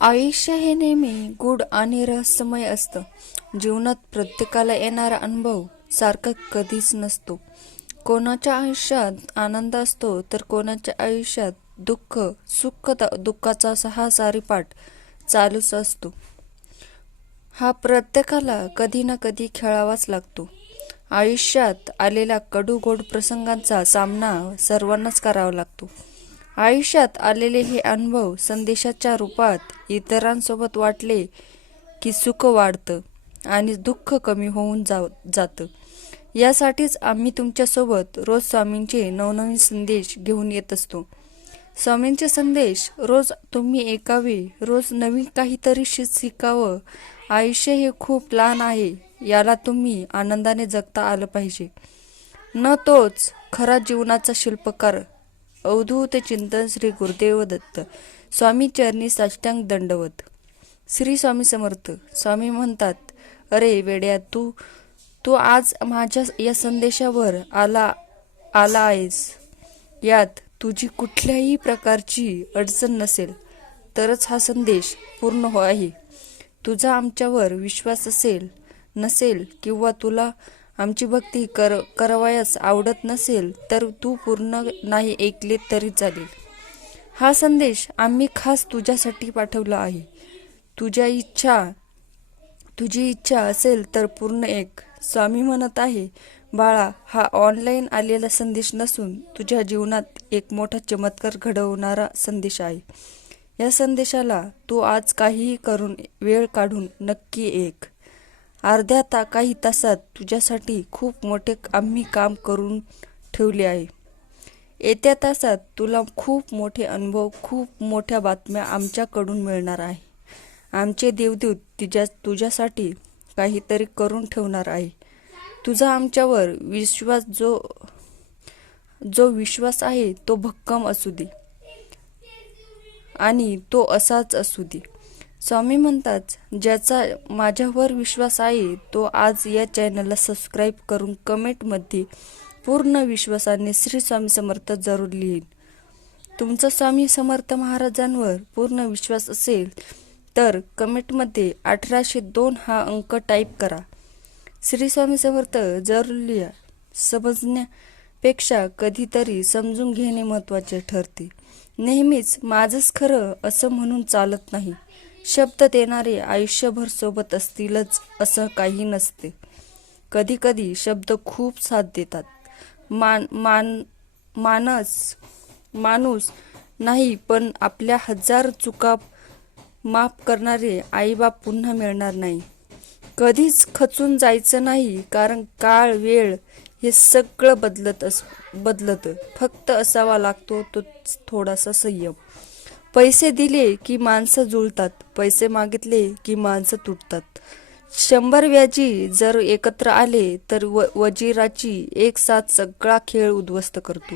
आयुष्य हे नेहमी गूढ आणि रहस्यमय असतं. जीवनात प्रत्येकाला येणारा अनुभव सारखा कधीच नसतो. कोणाच्या आयुष्यात आनंद असतो तर कोणाच्या आयुष्यात दुःख सुख दुःखाचा सहा सारीपाठ चालूच असतो. हा प्रत्येकाला कधी ना कधी खेळावाच लागतो. आयुष्यात आलेल्या कडू गोड प्रसंगांचा सामना सर्वांनाच करावा लागतो. आयुष्यात आलेले हे अनुभव संदेशाच्या रूपात इतरांसोबत वाटले की सुख वाढतं आणि दुःख कमी होऊन जा जातं. यासाठीच आम्ही तुमच्यासोबत रोज स्वामींचे नवनवीन संदेश घेऊन येत असतो. स्वामींचे संदेश रोज तुम्ही ऐकावे रोज नवीन काहीतरी शि- शिकावं. आयुष्य हे खूप लहान आहे याला तुम्ही आनंदाने जगता आलं पाहिजे. न तोच खरा जीवनाचा शिल्पकार अवधूत चिंतन श्री गुरुदेव दत्त. स्वामी चरणी साष्टांग दंडवत. श्री स्वामी समर्थ. स्वामी म्हणतात अरे वेड्या तू तू आज माझ्या या संदेशावर आला आला आहेस. यात तुझी कुठल्याही प्रकारची अडचण नसेल. तरच हा संदेश पूर्ण हो आहे. तुझा आमच्यावर विश्वास असेल नसेल किंवा तुला आमची भक्ती कर करावयास आवडत नसेल तर तू पूर्ण नाही ऐकले तरी चालेल. हा संदेश आम्ही खास तुझ्यासाठी पाठवला आहे. तुझ्या इच्छा तुझी इच्छा असेल तर पूर्ण एक स्वामी म्हणत आहे बाळा हा ऑनलाईन आलेला संदेश नसून तुझ्या जीवनात एक मोठा चमत्कार घडवणारा संदेश आहे. या संदेशाला तू आज काहीही करून वेळ काढून नक्की एक अर्ध्या ता काही तासात तुझ्यासाठी खूप मोठे आम्ही काम करून ठेवले आहे. येत्या तासात तुला खूप मोठे अनुभव खूप मोठ्या बातम्या आमच्याकडून मिळणार आहे. आमचे देवदूत तुझ्या तुझ्यासाठी काहीतरी करून ठेवणार आहे. तुझा आमच्यावर विश्वास जो जो विश्वास आहे तो भक्कम असू दे. आणि तो असाच असू दे. स्वामी म्हणतात ज्याचा माझ्यावर विश्वास आहे तो आज या चॅनलला सबस्क्राईब करून कमेंटमध्ये पूर्ण विश्वासाने श्री स्वामी समर्थ जरूर लिहीन. तुमचा स्वामी समर्थ महाराजांवर पूर्ण विश्वास असेल तर कमेंटमध्ये अठराशे दोन हा अंक टाईप करा. श्री स्वामी समर्थ जरूर लिहा. समजण्यापेक्षा कधीतरी समजून घेणे महत्त्वाचे ठरते. नेहमीच माझंच खरं असं म्हणून चालत नाही. शब्द देणारे आयुष्यभर सोबत असतीलच असं काही नसते. कधीकधी शब्द खूप साथ देतात. मान मान मानस माणूस नाही पण आपल्या हजार चुका माफ करणारे आईबाप पुन्हा मिळणार नाही. कधीच खचून जायचं नाही कारण काळ वेळ हे सगळं बदलत अस बदलतं. फक्त असावा लागतो तो थोडासा संयम. पैसे दिले की माणसं जुळतात. पैसे मागितले की माणसं तुटतात. शंभर व्याजी जर एकत्र आले तर व वजिराची एक साथ सगळा खेळ उद्ध्वस्त करतो.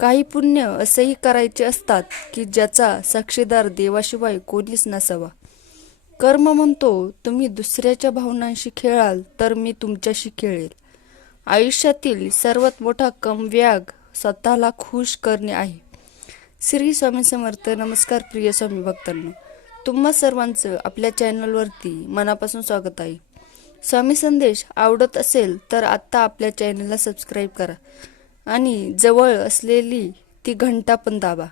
काही पुण्य असेही करायचे असतात की ज्याचा साक्षीदार देवाशिवाय कोणीच नसावा. कर्म म्हणतो तुम्ही दुसऱ्याच्या भावनांशी खेळाल तर मी तुमच्याशी खेळेल. आयुष्यातील सर्वात मोठा कमव्याग स्वतःला खुश करणे आहे. श्री स्वामी समर्थ. नमस्कार प्रिय स्वामी भक्तांनो. तुम्हा सर्वांचं आपल्या चॅनलवरती मनापासून स्वागत आहे. स्वामी संदेश आवडत असेल तर आत्ता आपल्या चॅनलला सबस्क्राईब करा आणि जवळ असलेली ती घंटा पण दाबा.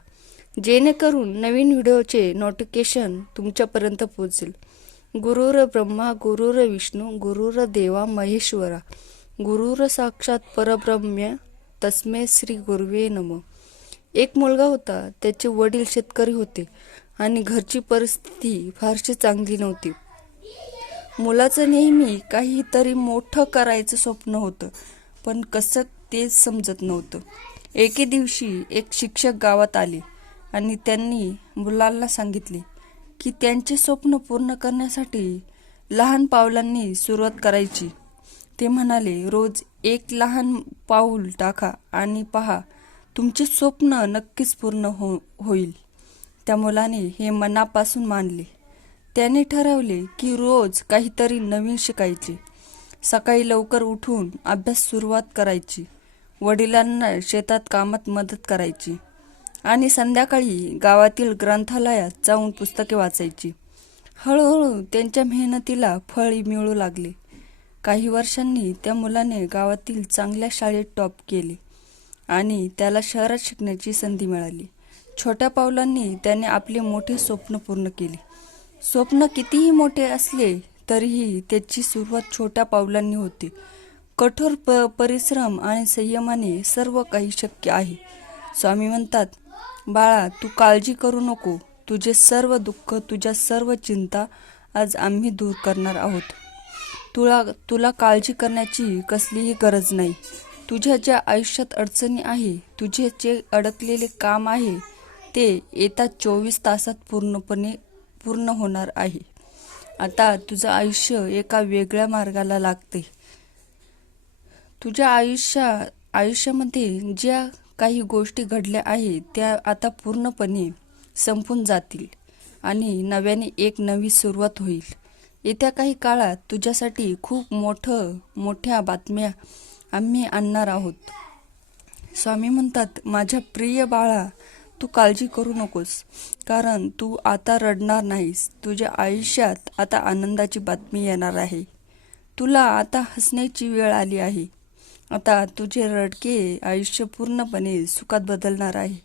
जेणेकरून नवीन व्हिडिओचे नोटिफिकेशन तुमच्यापर्यंत पोहोचेल. गुरुर ब्रह्मा गुरुर विष्णू गुरुर देवा महेश्वरा. गुरुर साक्षात परब्रह्म्य. तस्मे श्री गुरुवे नमः. एक मुलगा होता. त्याचे वडील शेतकरी होते आणि घरची परिस्थिती फारशी चांगली नव्हती. मुलाचं नेहमी काहीतरी मोठं करायचं स्वप्न होतं पण कसं तेच समजत नव्हतं. एके दिवशी एक शिक्षक गावात आले आणि त्यांनी मुलांना सांगितले की त्यांचे स्वप्न पूर्ण करण्यासाठी लहान पावलांनी सुरुवात करायची. ते म्हणाले रोज एक लहान पाऊल टाका आणि पहा तुमचे स्वप्न नक्कीच पूर्ण हो होईल. त्या मुलाने हे मनापासून मानले. त्याने ठरवले की रोज काहीतरी नवीन शिकायचे. सकाळी लवकर उठून अभ्यास सुरुवात करायची. वडिलांना शेतात कामात मदत करायची. आणि संध्याकाळी गावातील ग्रंथालयात जाऊन पुस्तके वाचायची. हळूहळू त्यांच्या मेहनतीला फळ मिळू लागले. काही वर्षांनी त्या मुलाने गावातील चांगल्या शाळेत टॉप केले. आणि त्याला शहरात शिकण्याची संधी मिळाली. छोट्या पावलांनी त्याने आपले मोठे स्वप्न पूर्ण केले. स्वप्न कितीही मोठे असले तरीही त्याची सुरुवात छोट्या पावलांनी होते. कठोर प परिश्रम आणि संयमाने सर्व काही शक्य आहे. स्वामी म्हणतात बाळा तू काळजी करू नको. तुझे सर्व दुःख तुझ्या सर्व चिंता आज आम्ही दूर करणार आहोत. तुला तुला काळजी करण्याची कसलीही गरज नाही. तुझ्या ज्या आयुष्यात अडचणी आहे तुझे जे अडकलेले काम आहे ते येत्या चोवीस तासात पूर्णपणे पूर्ण होणार आहे. आता तुझं आयुष्य एका वेगळ्या मार्गाला लागते. तुझ्या आयुष्या आयुष्यामध्ये ज्या काही गोष्टी घडल्या आहेत त्या आता पूर्णपणे संपून जातील आणि नव्याने एक नवी सुरुवात होईल. येत्या काही काळात तुझ्यासाठी खूप मोठं मोठ्या बातम्या आम्ही आणणार आहोत. स्वामी म्हणतात माझ्या प्रिय बाळा तू काळजी करू नकोस कारण तू आता रडणार नाहीस. तुझ्या आयुष्यात आता आनंदाची बातमी येणार आहे. तुला आता हसण्याची वेळ आली आहे. आता तुझे रडके आयुष्य पूर्णपणे सुखात बदलणार आहे.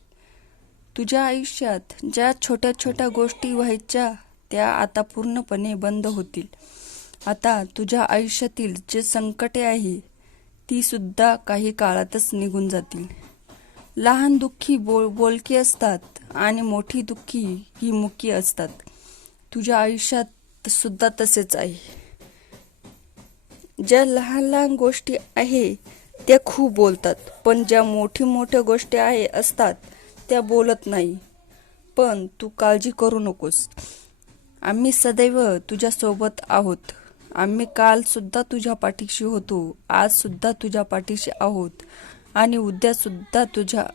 तुझ्या आयुष्यात ज्या छोट्या छोट्या गोष्टी व्हायच्या त्या आता पूर्णपणे बंद होतील. आता तुझ्या आयुष्यातील जे संकटे आहे ती सुद्धा काही काळातच निघून जातील. लहान दुःखी बोल बोलकी असतात आणि मोठी दुःखी ही मुकी असतात. तुझ्या आयुष्यात सुद्धा तसेच आहे. ज्या लहान लहान गोष्टी आहे त्या खूप बोलतात. पण ज्या मोठी मोठ्या गोष्टी आहे असतात त्या बोलत नाही. पण तू काळजी करू नकोस. आम्ही सदैव तुझ्यासोबत आहोत. आम्ही काल सुद्धा तुझ्या पाठीशी होतो आज सुद्धा तुझ्या पाठीशी आहोत आणि उद्या सुद्धा तुझ्या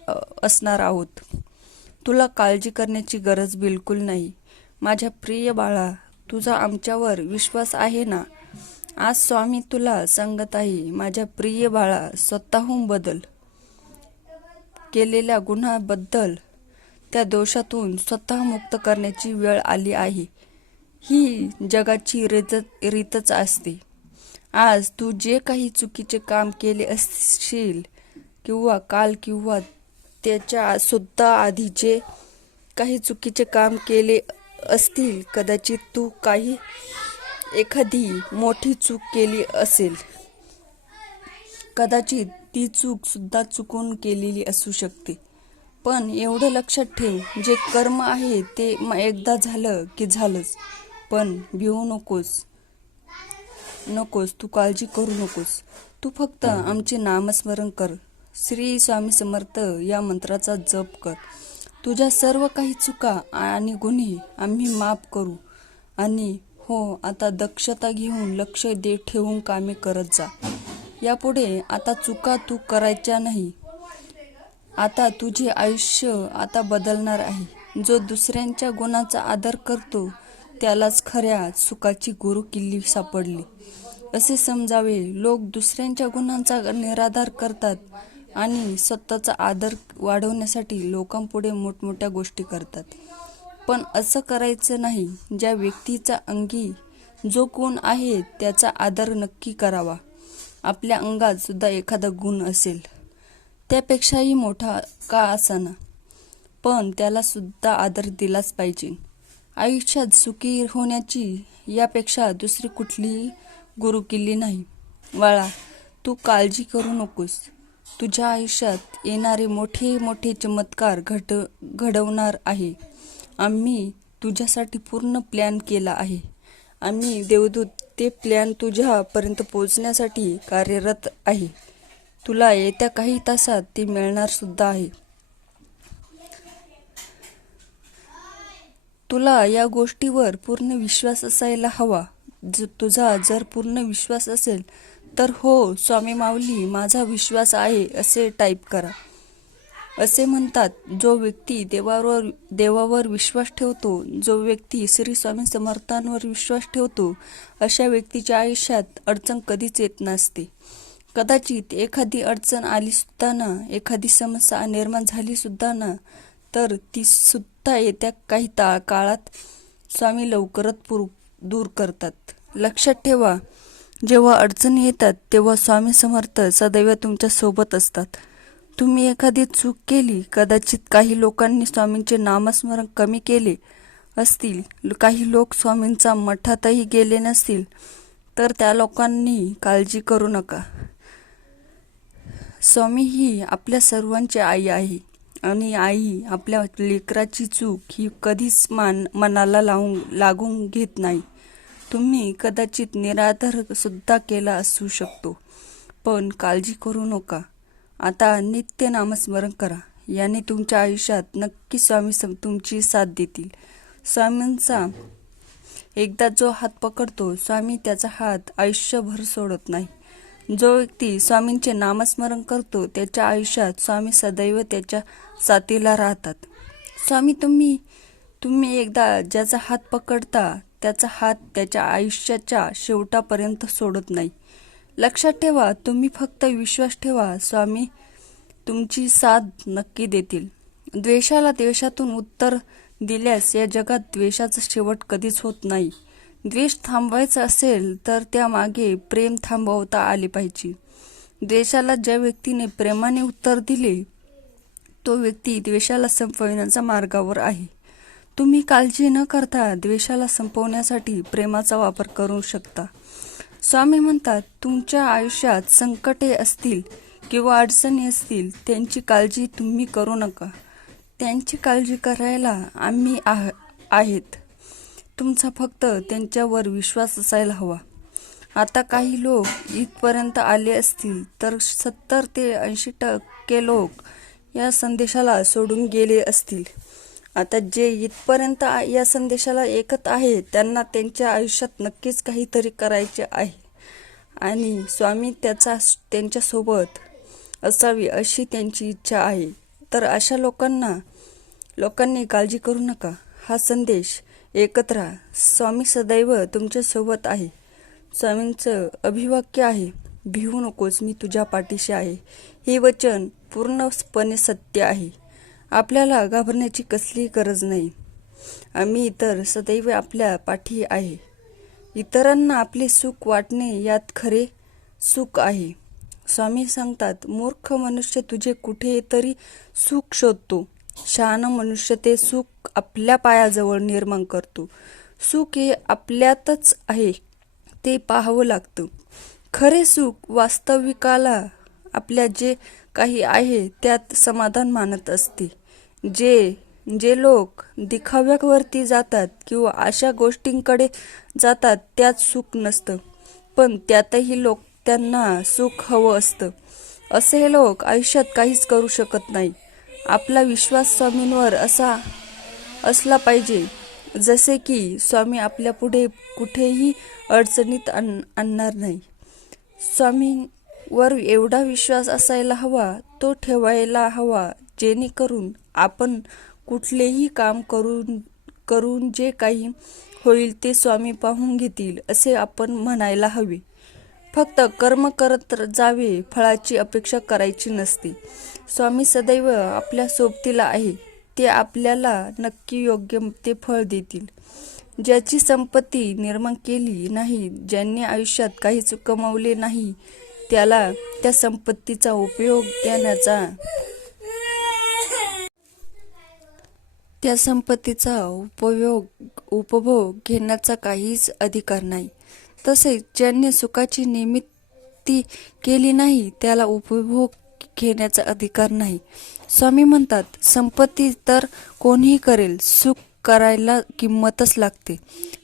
असणार आहोत. तुला काळजी करण्याची गरज बिलकुल नाही. माझ्या प्रिय बाळा तुझा आमच्यावर विश्वास आहे ना? आज स्वामी तुला सांगत आहे माझ्या प्रिय बाळा स्वतःहून बदल. केलेल्या गुन्ह्याबद्दल त्या दोषातून स्वतः मुक्त करण्याची वेळ आली आहे. ही जगाची रीत रीतच असते. आज तू जे काही चुकीचे काम केले असशील किंवा काल किंवा त्याच्या सुद्धा आधी जे काही चुकीचे काम केले असतील कदाचित तू काही एखादी मोठी चूक केली असेल. कदाचित ती चूक सुद्धा चुकून केलेली असू शकते. पण एवढं लक्षात ठेव जे कर्म आहे ते एकदा झालं की झालंच. पण भिवू नकोस. नकोस तू काळजी करू नकोस. तू फक्त आमचे नामस्मरण कर. श्री स्वामी समर्थ या मंत्राचा जप कर. तुझ्या सर्व काही चुका आणि गुन्हे आम्ही माफ करू. आणि हो आता दक्षता घेऊन लक्ष दे ठेवून कामे करत जा. यापुढे आता चुका तू करायच्या नाही. आता तुझे आयुष्य आता बदलणार आहे. जो दुसऱ्यांच्या गुणाचा आदर करतो त्यालाच खऱ्या सुखाची गुरु किल्ली सापडली. असे समजावे लोक दुसऱ्यांच्या गुणांचा निराधार करतात आणि स्वतःचा आदर वाढवण्यासाठी लोकांपुढे मोठमोठ्या गोष्टी करतात. पण असं करायचं नाही. ज्या व्यक्तीचा अंगी जो गुण आहे त्याचा आदर नक्की करावा. आपल्या अंगात सुद्धा एखादा गुण असेल. त्यापेक्षाही मोठा का असाना? पण त्याला सुद्धा आदर दिलाच पाहिजे. आयुष्यात सुखी होण्याची यापेक्षा दुसरी कुठलीही गुरुकिल्ली नाही. वाळा तू काळजी करू नकोस. तुझ्या आयुष्यात येणारे मोठे मोठे चमत्कार घट घडवणार आहे. आम्ही तुझ्यासाठी पूर्ण प्लॅन केला आहे. आम्ही देवदूत ते प्लॅन तुझ्यापर्यंत पोहोचण्यासाठी कार्यरत आहे. तुला येत्या काही तासात ते मिळणार सुद्धा आहे. तुला या गोष्टीवर पूर्ण विश्वास असायला हवा. ज तुझा जर पूर्ण विश्वास असेल तर हो स्वामी माऊली माझा विश्वास आहे असे टाईप करा. असे म्हणतात जो व्यक्ती देवावर देवावर विश्वास ठेवतो जो व्यक्ती श्री स्वामी समर्थांवर विश्वास ठेवतो अशा व्यक्तीच्या आयुष्यात अडचण कधीच येत नसते. कदाचित एखादी अडचण आली सुद्धा ना एखादी समस्या निर्माण झाली सुद्धा ना तर ती सुद्धा येत्या काही ता काळात स्वामी लवकरच पुर दूर करतात. लक्षात ठेवा जेव्हा अडचणी येतात तेव्हा स्वामी समर्थ सदैव तुमच्यासोबत असतात. तुम्ही एखादी चूक केली कदाचित काही लोकांनी स्वामींचे नामस्मरण कमी केले असतील काही लोक स्वामींचा मठातही गेले नसतील तर त्या लोकांनी काळजी करू नका. स्वामी ही आपल्या सर्वांची आई आहे. आणि आई आपल्या लेकराची चूक ही कधीच मान मनाला लावून लागून घेत नाही. तुम्ही कदाचित निराधार सुद्धा केला असू शकतो पण काळजी करू नका. आता नित्य नामस्मरण करा. याने तुमच्या आयुष्यात नक्की स्वामी सम तुमची साथ देतील. स्वामींचा एकदा जो हात पकडतो स्वामी त्याचा हात आयुष्यभर सोडत नाही. जो व्यक्ती स्वामींचे नामस्मरण करतो त्याच्या आयुष्यात स्वामी सदैव त्याच्या साथीला राहतात. स्वामी तुम्ही तुम्ही एकदा ज्याचा हात पकडता त्याचा हात त्याच्या आयुष्याच्या शेवटापर्यंत सोडत नाही. लक्षात ठेवा तुम्ही फक्त विश्वास ठेवा स्वामी तुमची साथ नक्की देतील. द्वेषाला द्वेषातून उत्तर दिल्यास या जगात द्वेषाचा शेवट कधीच होत नाही. द्वेष थांबवायचा असेल तर त्यामागे प्रेम थांबवता आले पाहिजे. द्वेषाला ज्या व्यक्तीने प्रेमाने उत्तर दिले तो व्यक्ती द्वेषाला संपविण्याच्या मार्गावर आहे. तुम्ही काळजी न करता द्वेषाला संपवण्यासाठी प्रेमाचा वापर करू शकता. स्वामी म्हणतात तुमच्या आयुष्यात संकटे असतील किंवा अडचणी असतील त्यांची काळजी तुम्ही करू नका. त्यांची काळजी करायला आम्ही आह आहेत. तुमचा फक्त त्यांच्यावर विश्वास असायला हवा. आता काही लोक इथपर्यंत आले असतील तर सत्तर ते ऐंशी टक्के लोक या संदेशाला सोडून गेले असतील. आता जे इथपर्यंत या संदेशाला ऐकत आहे त्यांना त्यांच्या आयुष्यात नक्कीच काहीतरी करायचे आहे. आणि स्वामी त्याचा त्यांच्यासोबत असावी अशी त्यांची इच्छा आहे. तर अशा लोकांना लोकांनी काळजी करू नका. हा संदेश एकत्र. राहा स्वामी सदैव तुमच्यासोबत आहे. स्वामींचं अभिवाक्य आहे भिवू नकोस मी तुझ्या पाठीशी आहे. हे वचन पूर्णपणे सत्य आहे. आपल्याला घाबरण्याची कसलीही गरज नाही. आम्ही इतर सदैव आपल्या पाठी आहे. इतरांना आपले सुख वाटणे यात खरे सुख आहे. स्वामी सांगतात मूर्ख मनुष्य तुझे कुठे तरी सुख शोधतो. शहाणं मनुष्य ते सुख आपल्या पायाजवळ निर्माण करतो. सुख हे आपल्यातच आहे ते पाहावं लागतं. खरे सुख वास्तविकाला आपल्या जे काही आहे त्यात समाधान मानत असते. जे जे लोक दिखाव्यावरती जातात किंवा अशा गोष्टींकडे जातात त्यात सुख नसतं. पण त्यातही लोक त्यांना सुख हवं असतं. असे लोक आयुष्यात काहीच करू शकत नाही आपला विश्वास स्वामींवर असा असला पाहिजे जसे की स्वामी आपल्या पुढे कुठेही अडचणीत आण आणणार नाही. स्वामींवर एवढा विश्वास असायला हवा तो ठेवायला हवा जेणेकरून आपण कुठलेही काम करून करून जे काही होईल ते स्वामी पाहून घेतील असे आपण म्हणायला हवे. फक्त कर्म करत जावे फळाची अपेक्षा करायची नसते. स्वामी सदैव आपल्या सोबतीला आहे ते आपल्याला नक्की योग्य ते फळ देतील. ज्याची संपत्ती निर्माण केली नाही ज्यांनी आयुष्यात काहीच कमवले नाही त्याला त्या संपत्तीचा उपयोग देण्याचा त्या संपत्तीचा उपयोग उपभोग घेण्याचा काहीच अधिकार नाही. तसेच ज्यांनी सुखाची निमित्ती केली नाही त्याला उपभोग घेण्याचा अधिकार नाही. स्वामी म्हणतात संपत्ती तर कोणीही करेल सुख करायला किंमतच लागते.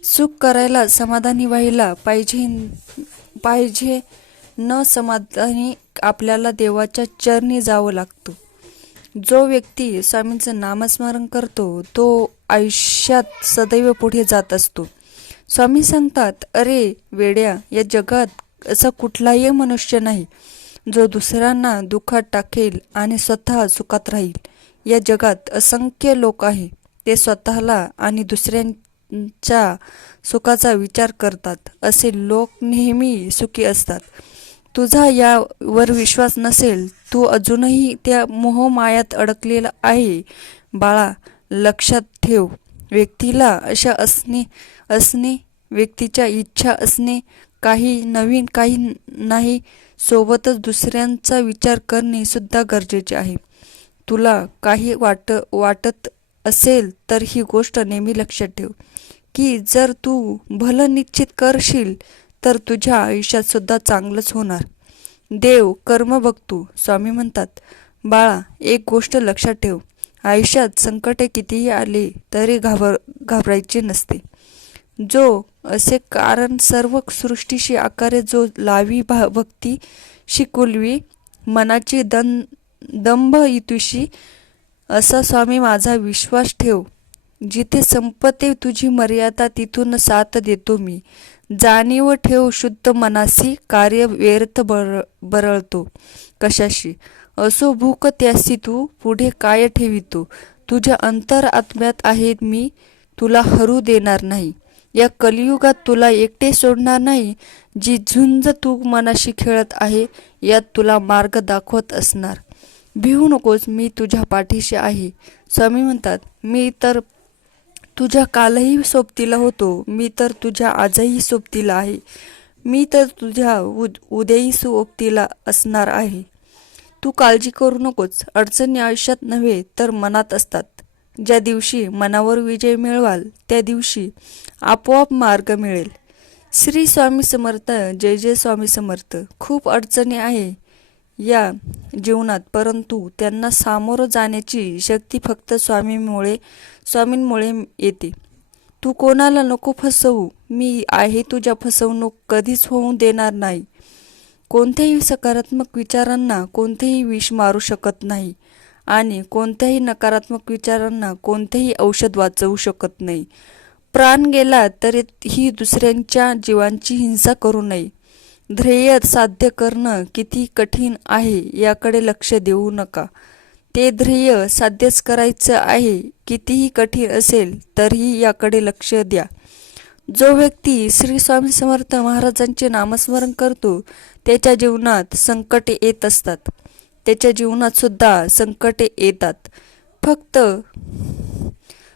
सुख करायला समाधानी व्हायला पाहिजे पाहिजे न समाधानी आपल्याला देवाच्या चरणी जावं लागतं. जो व्यक्ती स्वामींचं नामस्मरण करतो तो आयुष्यात सदैव पुढे जात असतो. स्वामी सांगतात अरे वेड्या या जगात असा कुठलाही मनुष्य नाही जो दुसऱ्यांना दुःखात टाकेल आणि स्वतः सुखात राहील. या जगात असंख्य लोक आहे ते स्वतःला आणि दुसऱ्यांच्या सुखाचा विचार करतात. असे लोक नेहमी सुखी असतात. तुझा यावर विश्वास नसेल तू अजूनही त्या मोहमायात अडकलेला आहे. बाळा लक्षात ठेव. व्यक्तीला अशा असणे असणे व्यक्तीच्या इच्छा असणे काही नवीन काही नाही सोबतच दुसऱ्यांचा विचार करणे सुद्धा गरजेचे आहे. तुला काही वाट वाटत असेल तर ही गोष्ट नेहमी लक्षात ठेव की जर तू भलं निश्चित करशील तर तुझ्या आयुष्यात सुद्धा चांगलंच होणार. देव कर्म बघतो स्वामी म्हणतात. बाळा एक गोष्ट लक्षात ठेव आयुष्यात संकटे कितीही आले तरी घाबर घाबरायचे नसते. जो असे कारण सर्व सृष्टीशी आकारे जो लावी भा भक्ती शिकुलवी मनाची दन दंभ इतुशी असा स्वामी माझा विश्वास ठेव. जिथे संपते तुझी मर्यादा तिथून साथ देतो मी. जाणीव ठेव शुद्ध मनासी कार्य व्यर्थ बर बरळतो कशाशी? असो भूक त्यासी तू पुढे काय ठेवितो? तुझ्या अंतर आत्म्यात आहेत मी तुला हरू देणार नाही. या कलियुगात तुला एकटे सोडणार नाही जी झुंज तू मनाशी खेळत आहे यात तुला मार्ग दाखवत असणार. भिवू नकोस मी तुझ्या पाठीशी आहे. स्वामी म्हणतात मी तर तुझ्या कालही सोबतीला होतो मी तर तुझ्या आजही सोबतीला आहे. मी तर तुझ्या उद उद्याही सोबतीला असणार आहे. तू काळजी करू नकोस. अडचणी आयुष्यात नव्हे तर मनात असतात. ज्या दिवशी मनावर विजय मिळवाल त्या दिवशी आपोआप मार्ग मिळेल. श्री स्वामी समर्थ जय जय स्वामी समर्थ. खूप अडचणी आहे या जीवनात परंतु त्यांना सामोरं जाण्याची शक्ती फक्त स्वामीमुळे स्वामींमुळे येते. तू कोणाला नको फसवू. मी आहे तुझ्या फसवणूक कधीच होऊ देणार नाही. कोणत्याही सकारात्मक विचारांना कोणतेही विष मारू शकत नाही आणि कोणत्याही नकारात्मक विचारांना कोणतेही औषध वाचवू शकत नाही. प्राण गेला तरी ही दुसऱ्यांच्या जीवांची हिंसा करू नये. ध्येय साध्य करणं किती कठीण आहे याकडे लक्ष देऊ नका. ते ध्येय साध्यच करायचं आहे कितीही कठीण असेल तरीही याकडे लक्ष द्या. जो व्यक्ती श्री स्वामी समर्थ महाराजांचे नामस्मरण करतो त्याच्या जीवनात संकटे येत असतात. त्याच्या जीवनात सुद्धा संकटे येतात. फक्त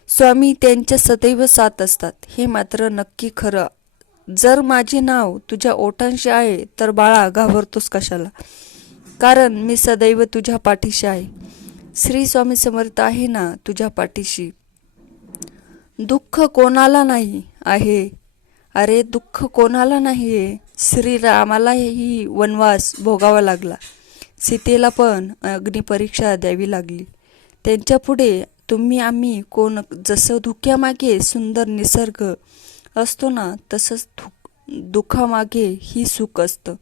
स्वामी त्यांच्या सदैव साथ असतात. हे मात्र नक्की खरं. जर माझे नाव तुझ्या ओठांशी आहे तर बाळा घाबरतोस कशाला? कारण मी सदैव तुझ्या पाठीशी आहे. श्री स्वामी समर्थ आहे ना तुझ्या पाठीशी? दुःख कोणाला नाही आहे? अरे दुःख कोणाला नाही आहे श्रीरामालाही वनवास भोगावा लागला. सीतेला पण अग्निपरीक्षा द्यावी लागली. त्यांच्यापुढे तुम्ही आम्ही कोण जसं धुक्यामागे सुंदर निसर्ग असतो ना तसंच दुःखामागे ही सुख असतं.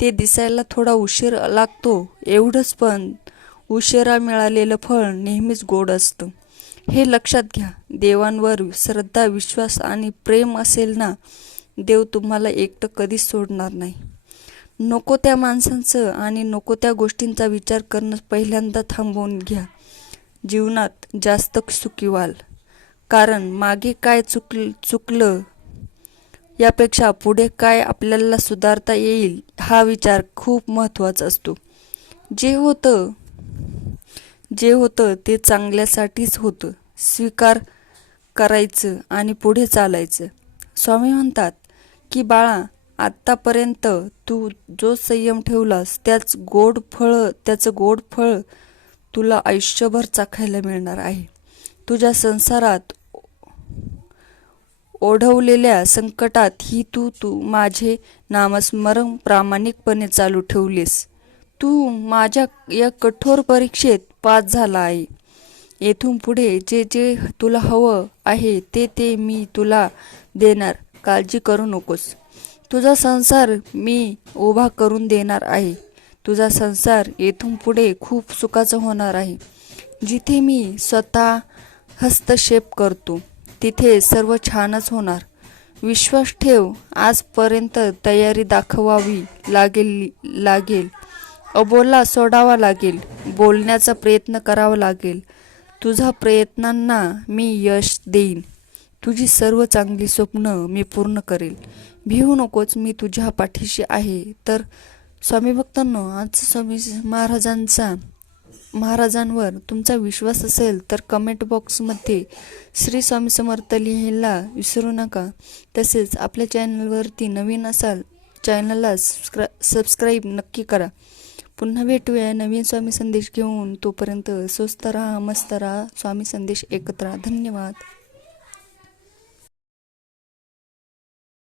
ते दिसायला थोडा उशीर लागतो एवढंच पण उशिरा मिळालेलं फळ नेहमीच गोड असतं. हे लक्षात घ्या. देवांवर श्रद्धा विश्वास आणि प्रेम असेल ना देव तुम्हाला एकटं कधीच सोडणार नाही. नको त्या माणसांचं आणि नको त्या गोष्टींचा विचार करणं पहिल्यांदा थांबवून घ्या. जीवनात जास्त सुखी व्हाल. कारण मागे काय चुक चुकलं यापेक्षा पुढे काय आपल्याला सुधारता येईल हा विचार खूप महत्त्वाचा असतो. जे होतं जे होतं ते चांगल्यासाठीच होतं. स्वीकार करायचं आणि पुढे चालायचं. स्वामी म्हणतात की बाळा आत्तापर्यंत तू जो संयम ठेवलास त्याच गोड फळ त्याचं गोड फळ तुला आयुष्यभर चाखायला मिळणार आहे. तुझ्या संसारात ओढवलेल्या संकटात ही तू तू माझे नामस्मरण प्रामाणिकपणे चालू ठेवलीस. तू माझ्या या कठोर परीक्षेत पास झाला आहे येथून पुढे जे जे तुला हवं आहे ते ते मी तुला देणार. काळजी करू नकोस. तुझा संसार मी उभा करून देणार आहे. तुझा संसार येथून पुढे खूप सुखाचा होणार आहे. जिथे मी स्वतः हस्तक्षेप करतो तिथे सर्व छानच होणार. विश्वास ठेव आजपर्यंत तयारी दाखवावी लागेल लागेल. अबोला सोडावा लागेल बोलण्याचा प्रयत्न करावा लागेल. तुझा प्रयत्नांना मी यश देईन. तुझी सर्व चांगली स्वप्न मी पूर्ण करेल. भिवू नकोच मी तुझ्या पाठीशी आहे. तर स्वामी भक्तांनो आज स्वामी महाराजांचा महाराजांवर तुमचा विश्वास असेल तर कमेंट बॉक्समध्ये श्री स्वामी समर्थ लिहायला विसरू नका. तसेच आपल्या चॅनलवरती नवीन असाल चॅनलला सबस्क्रा सबस्क्राईब नक्की करा. पुन्हा भेटूया नवीन स्वामी संदेश घेऊन तोपर्यंत स्वस्त राहा मस्त राहा. स्वामी संदेश एकत्र. धन्यवाद.